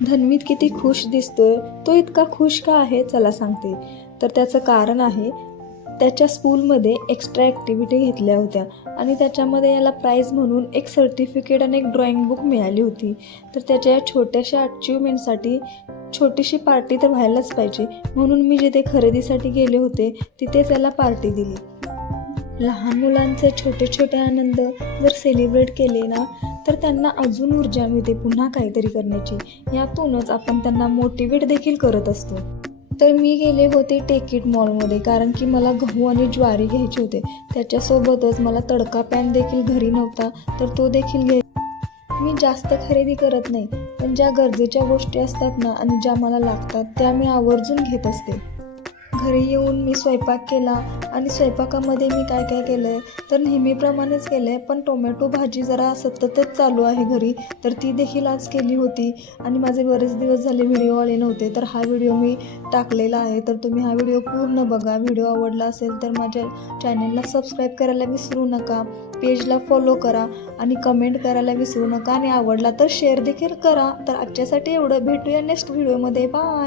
धन्वीत किती खुश दिसतोय. तो इतका खुश का आहे चला सांगते. तर त्याचं कारण आहे, त्याच्या स्कूलमध्ये एक्स्ट्रा ॲक्टिव्हिटी घेतल्या होत्या आणि त्याच्यामध्ये याला प्राईज म्हणून एक सर्टिफिकेट आणि एक ड्रॉइंग बुक मिळाली होती. तर त्याच्या या छोट्याशा अचिव्हमेंटसाठी छोटीशी पार्टी तर व्हायलाच पाहिजे, म्हणून मी जिथे खरेदीसाठी गेले होते तिथेच याला पार्टी दिली. लहान मुलांचे छोटे छोटे आनंद जर सेलिब्रेट केले ना, तर त्यांना अजून ऊर्जा मिळते पुन्हा काहीतरी करण्याची. यातूनच आपण त्यांना मोटिवेट देखील करत असतो. तर मी गेले होते टेकिट मॉलमध्ये, कारण की मला गहू आणि ज्वारी घ्यायचे होते. त्याच्यासोबतच मला तडका पॅन देखील घरी नव्हता, तर तो देखील मी जास्त खरेदी करत नाही, पण ज्या गरजेच्या गोष्टी असतात ना आणि ज्या मला लागतात त्या मी आवर्जून घेत असते. घरी येऊन मी स्वयंपाक केला आणि स्वयंपाकामध्ये मी काय काय केलं आहे, तर नेहमीप्रमाणेच केलं आहे, पण टोमॅटो भाजी जरा सततच चालू आहे घरी, तर ती देखील आज केली होती. आणि माझे बरेच दिवस झाले व्हिडिओ आले नव्हते, तर हा व्हिडिओ मी टाकलेला आहे. तर तुम्ही हा व्हिडिओ पूर्ण बघा. व्हिडिओ आवडला असेल तर माझ्या चॅनलला सबस्क्राईब करायला विसरू नका, पेजला फॉलो करा आणि कमेंट करायला विसरू नका आणि आवडला तर शेअर देखील करा. तर आजच्यासाठी एवढं. भेटूया नेक्स्ट व्हिडिओमध्ये. बाय.